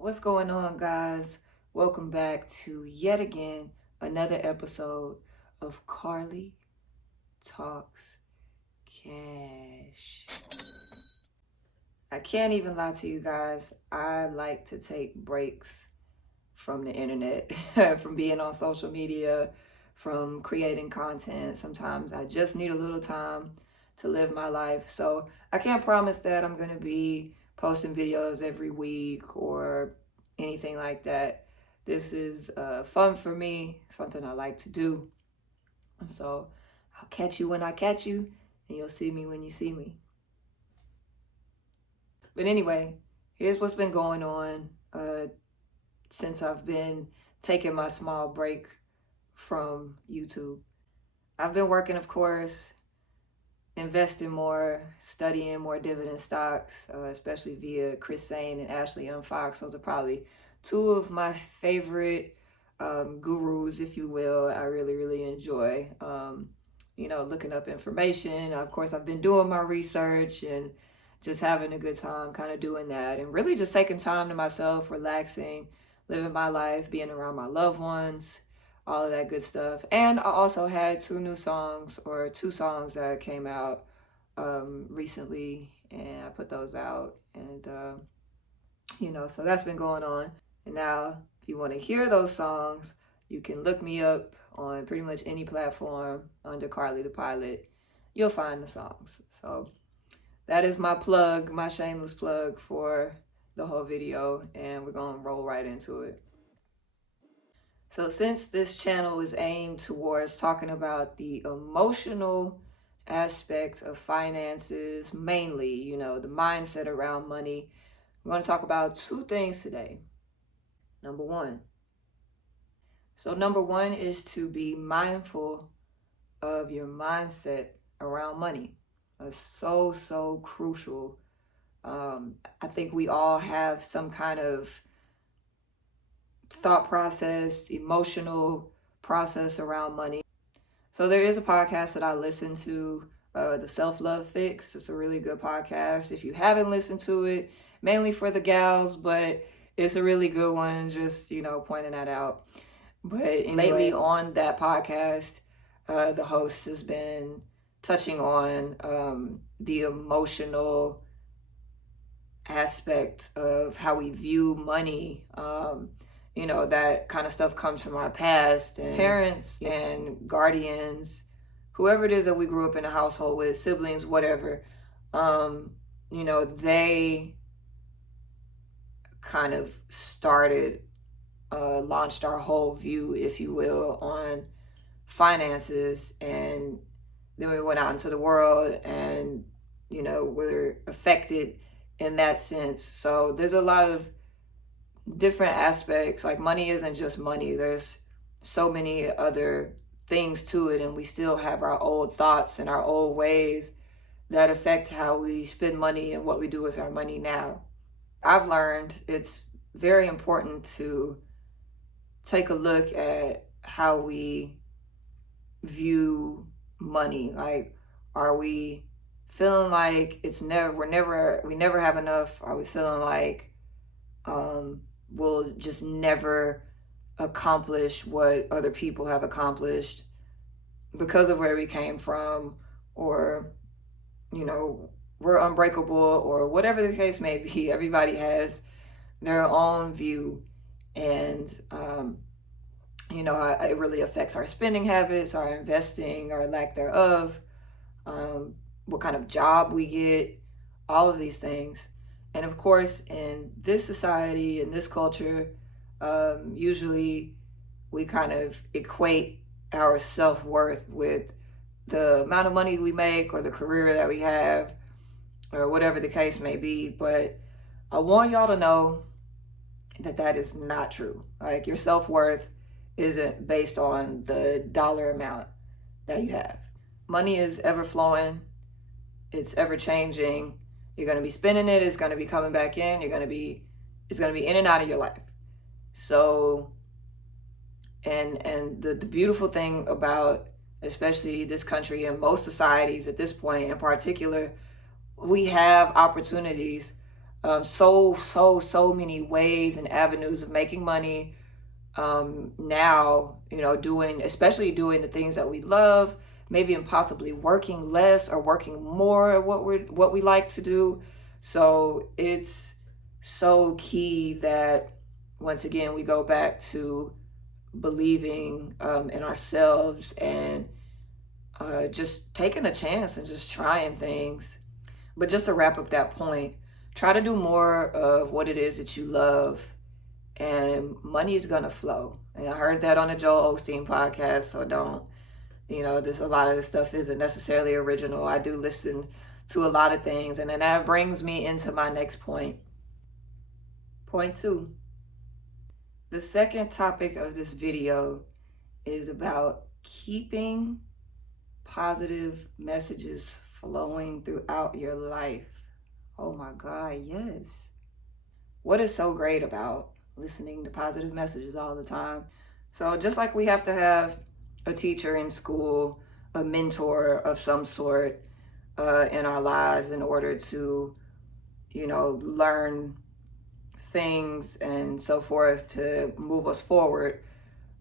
What's going on, guys? Welcome back to yet again another episode of Carly Talks Cash. I can't even lie to you guys. I like to take breaks from the internet, from being on social media, from creating content. Sometimes I just need a little time to live my life. So I can't promise that I'm going to be posting videos every week or anything like that. This is fun for me, something I like to do. And so I'll catch you when I catch you, and you'll see me when you see me. But anyway, here's what's been going on since I've been taking my small break from YouTube. I've been working, of course, investing more, studying more dividend stocks, especially via Chris Sane and Ashley M. Fox. Those are probably two of my favorite gurus, if you will. I really, really enjoy, looking up information. Of course, I've been doing my research and just having a good time kind of doing that, and really just taking time to myself, relaxing, living my life, being around my loved ones, all of that good stuff. And I also had two songs that came out recently, and I put those out, and so that's been going on. And now if you want to hear those songs, you can look me up on pretty much any platform under Carly the Pilot. You'll find the songs. So that is my plug, my shameless plug for the whole video, and we're gonna roll right into it. So since this channel is aimed towards talking about the emotional aspect of finances, mainly, the mindset around money, we're going to talk about two things today. Number one is to be mindful of your mindset around money. It's so crucial. I think we all have some kind of thought process, emotional process around money. So there is a podcast that I listen to, The Self-Love Fix. It's a really good podcast. If you haven't listened to it, mainly for the gals, but it's a really good one, just, pointing that out. But anyway, lately on that podcast, the host has been touching on the emotional aspect of how we view money. That kind of stuff comes from our past, and parents and guardians, whoever it is that we grew up in a household with, siblings, whatever, they kind of launched our whole view, if you will, on finances. And then we went out into the world and, we're affected in that sense. So there's a lot of different aspects. Like, money isn't just money. There's so many other things to it, and we still have our old thoughts and our old ways that affect how we spend money and what we do with our money now. I've learned it's very important to take a look at how we view money. Like, are we feeling like we never have enough? Are we feeling like we'll just never accomplish what other people have accomplished because of where we came from, or we're unbreakable, or whatever the case may be? Everybody has their own view, and it really affects our spending habits, our investing, our lack thereof, what kind of job we get, all of these things. And of course, in this society, in this culture, usually we kind of equate our self-worth with the amount of money we make or the career that we have, or whatever the case may be. But I want y'all to know that is not true. Like, your self-worth isn't based on the dollar amount that you have. Money is ever flowing. It's ever changing. You're going to be spending it. It's going to be coming back in. It's going to be in and out of your life. So, and the beautiful thing about, especially this country and most societies at this point in particular, we have opportunities So many ways and avenues of making money now, especially doing the things that we love, maybe and possibly working less or working more at what we like to do. So it's so key that once again we go back to believing in ourselves and just taking a chance and just trying things. But just to wrap up that point, try to do more of what it is that you love, and money is gonna flow. And I heard that on the Joel Osteen podcast, so don't, a lot of this stuff isn't necessarily original. I do listen to a lot of things, and then that brings me into my next point. Point 2. The second topic of this video is about keeping positive messages flowing throughout your life. Oh my God, yes. What is so great about listening to positive messages all the time? So just like we have to have a teacher in school, a mentor of some sort in our lives in order to, learn things and so forth to move us forward,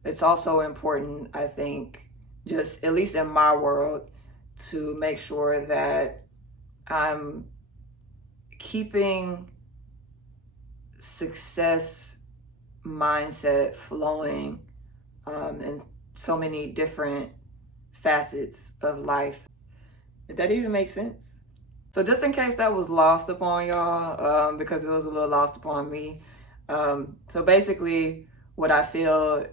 it's also important, I think, just at least in my world, to make sure that I'm keeping success mindset flowing in so many different facets of life. If that even makes sense. So just in case that was lost upon y'all, because it was a little lost upon me. So basically what I feel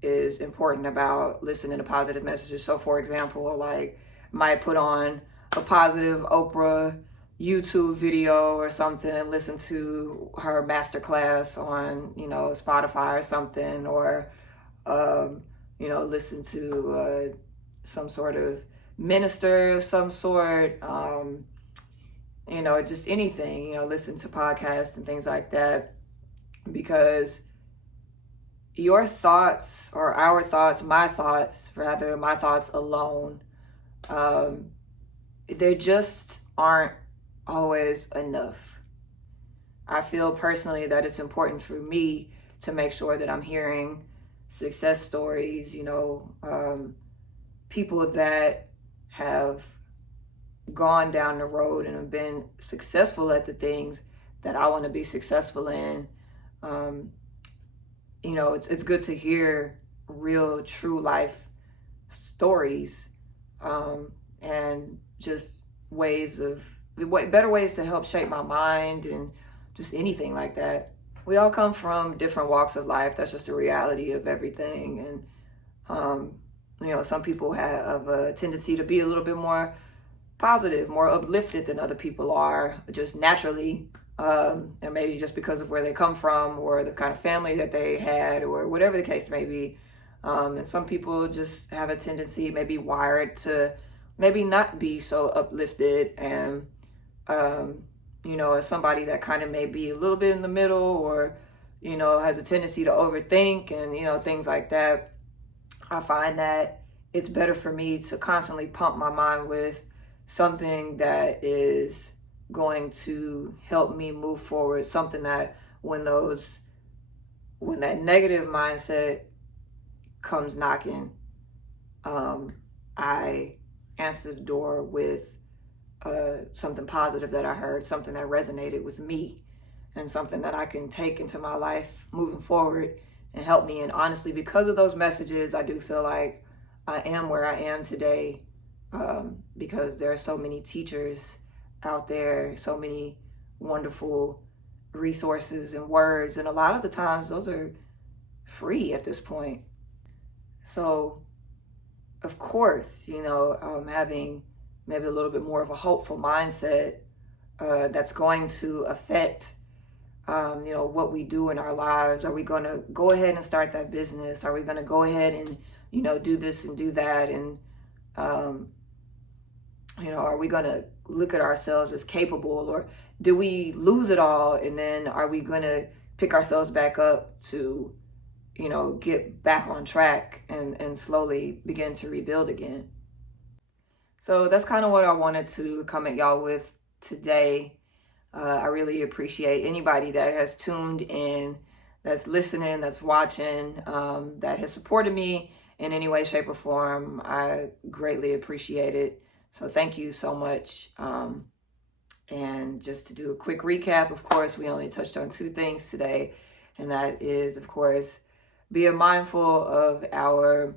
is important about listening to positive messages. So for example, like might put on a positive Oprah YouTube video or something and listen to her masterclass on, Spotify or something, or, listen to some sort of minister of some sort, just anything, listen to podcasts and things like that, because your thoughts or our thoughts, my thoughts alone, they just aren't always enough. I feel personally that it's important for me to make sure that I'm hearing success stories, people that have gone down the road and have been successful at the things that I want to be successful in. It's good to hear real, true life stories, and just better ways to help shape my mind and just anything like that. We all come from different walks of life. That's just the reality of everything. And, some people have a tendency to be a little bit more positive, more uplifted than other people are, just naturally. And maybe just because of where they come from or the kind of family that they had or whatever the case may be. And some people just have a tendency, maybe wired to maybe not be so uplifted, and, as somebody that kind of may be a little bit in the middle, or, has a tendency to overthink and, things like that. I find that it's better for me to constantly pump my mind with something that is going to help me move forward, something that when that negative mindset comes knocking, I answer the door with something positive that I heard, something that resonated with me, and something that I can take into my life moving forward and help me. And honestly, because of those messages, I do feel like I am where I am today, because there are so many teachers out there, so many wonderful resources and words, and a lot of the times those are free at this point. So of course, having maybe a little bit more of a hopeful mindset that's going to affect what we do in our lives. Are we going to go ahead and start that business? Are we going to go ahead and do this and do that? And are we going to look at ourselves as capable, or do we lose it all and then are we going to pick ourselves back up to get back on track and slowly begin to rebuild again? So that's kind of what I wanted to come at y'all with today. I really appreciate anybody that has tuned in, that's listening, that's watching, that has supported me in any way, shape, or form. I greatly appreciate it. So thank you so much. And just to do a quick recap, of course, we only touched on 2 things today, and that is, of course, being mindful of our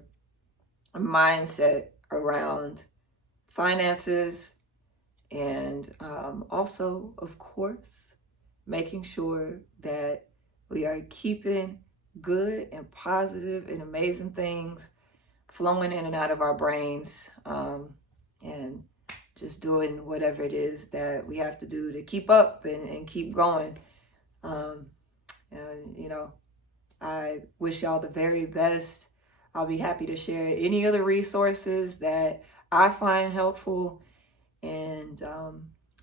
mindset around finances, and also, of course, making sure that we are keeping good and positive and amazing things flowing in and out of our brains, and just doing whatever it is that we have to do to keep up and keep going. And, you know, I wish y'all the very best. I'll be happy to share any other resources that I find helpful, and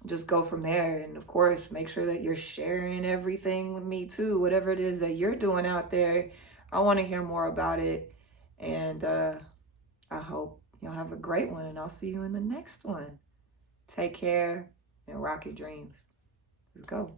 just go from there. And of course, make sure that you're sharing everything with me too. Whatever it is that you're doing out there, I want to hear more about it. And I hope you'll have a great one, and I'll see you in the next one. Take care and rock your dreams. Let's go.